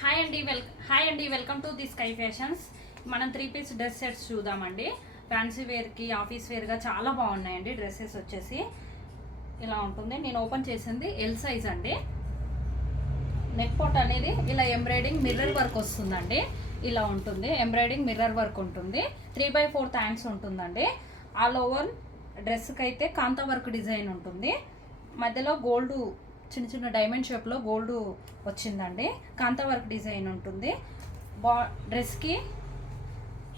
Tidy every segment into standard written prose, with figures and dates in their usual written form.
Hi అండి welcome to the sky fashions. మనం 3 piece dress sets చూద్దామండి. ఫ్యాన్సీ వేర్కి ఆఫీస్ వేర్గా చాలా బాగున్నాయండి. డ్రెస్సెస్ వచ్చేసి ఇలా ఉంటుంది. నేను ఓపెన్ చేసింది ఎల్ సైజ్ అండి. నెక్ పాట్ అనేది ఇలా ఎంబ్రాయిడింగ్ మిర్రర్ వర్క్ వస్తుందండి. ఇలా ఉంటుంది, ఎంబ్రాయిడింగ్ మిర్రర్ వర్క్ ఉంటుంది. 3/4 హ్యాండ్స్ ఉంటుందండి. ఆల్ ఓవర్ డ్రెస్కి అయితే కాంతా వర్క్ డిజైన్ ఉంటుంది. మధ్యలో గోల్డ్ చిన్న చిన్న డైమండ్ షేప్లో గోల్డ్ వచ్చిందండి. కాంతా వర్క్ డిజైన్ ఉంటుంది. డ్రెస్కి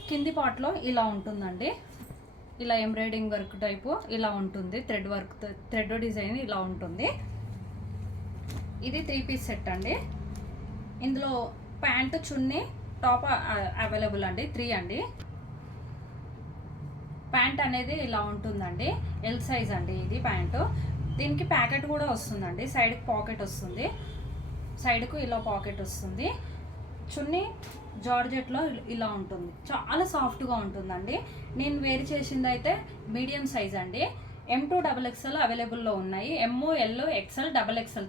కింది పార్ట్లో ఇలా ఉంటుందండి. ఇలా ఎంబ్రాయిడింగ్ వర్క్ టైపు ఇలా ఉంటుంది. థ్రెడ్ డిజైన్ ఇలా ఉంటుంది. ఇది 3 పీస్ సెట్ అండి. ఇందులో ప్యాంట్, చున్నీ, టాప్ అవైలబుల్ అండి. 3 అండి. ప్యాంట్ అనేది ఇలా ఉంటుందండి. ఎల్ సైజ్ అండి ఇది ప్యాంటు. దీనికి ప్యాకెట్ కూడా వస్తుందండి. సైడ్కి పాకెట్ వస్తుంది. సైడ్కు ఇలా పాకెట్ వస్తుంది. చున్నీ జార్జెట్లో ఇలా ఉంటుంది. చాలా సాఫ్ట్గా ఉంటుందండి. నేను వేర్ చేసింది అయితే మీడియం సైజ్ అండి. M2 XXL అవైలబుల్లో ఉన్నాయి. M, L, XL, XXL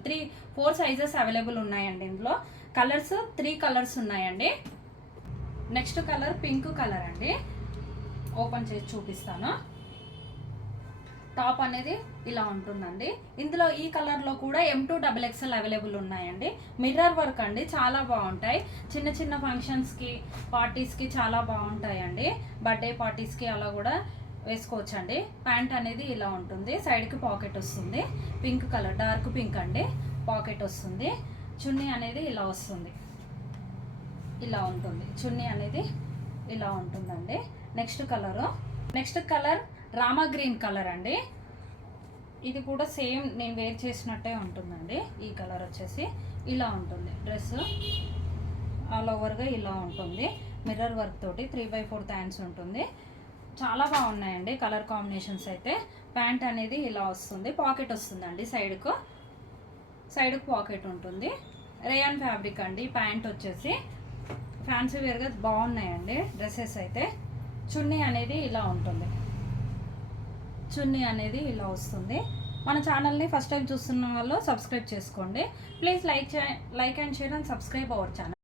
4 sizes available ఉన్నాయండి. ఇందులో కలర్స్ 3 కలర్స్ ఉన్నాయండి. నెక్స్ట్ కలర్ పింక్ కలర్ అండి. ఓపెన్ చేసి చూపిస్తాను. టాప్ అనేది ఇలా ఉంటుందండి. ఇందులో ఈ కలర్లో కూడా M2 XXL అవైలబుల్ ఉన్నాయండి. మిర్రర్ వర్క్ అండి, చాలా బాగుంటాయి. చిన్న చిన్న ఫంక్షన్స్కి, పార్టీస్కి చాలా బాగుంటాయండి. బర్త్డే పార్టీస్కి అలా కూడా వేసుకోవచ్చండి. ప్యాంట్ అనేది ఇలా ఉంటుంది. సైడ్కి పాకెట్ వస్తుంది. పింక్ కలర్, డార్క్ పింక్ అండి. పాకెట్ వస్తుంది. చున్నీ అనేది ఇలా వస్తుంది. ఇలా ఉంటుంది. చున్నీ అనేది ఇలా ఉంటుందండి. Next colour Rama green colour అండి. ఇది కూడా సేమ్ నేను వేర్ చేసినట్టే ఉంటుందండి. ఈ కలర్ వచ్చేసి ఇలా ఉంటుంది. డ్రెస్ ఆల్ ఓవర్గా ఇలా ఉంటుంది. మిర్రర్ వర్క్ తోటి 3/4 హ్యాండ్స్ ఉంటుంది. చాలా బాగున్నాయండి కలర్ కాంబినేషన్స్ అయితే. ప్యాంట్ అనేది ఇలా వస్తుంది. పాకెట్ వస్తుందండి. సైడ్కు పాకెట్ ఉంటుంది. రేయాన్ ఫ్యాబ్రిక్ అండి. ప్యాంట్ వచ్చేసి ఫ్యాన్సీ వేర్గా బాగున్నాయండి డ్రెస్సెస్ అయితే. చున్నీ అనేది ఇలా ఉంటుంది. చున్నీ అనేది ఇలా వస్తుంది. మన ఛానల్ని ఫస్ట్ టైం చూస్తున్న వాళ్ళు సబ్స్క్రైబ్ చేసుకోండి. Please like and share and subscribe our channel.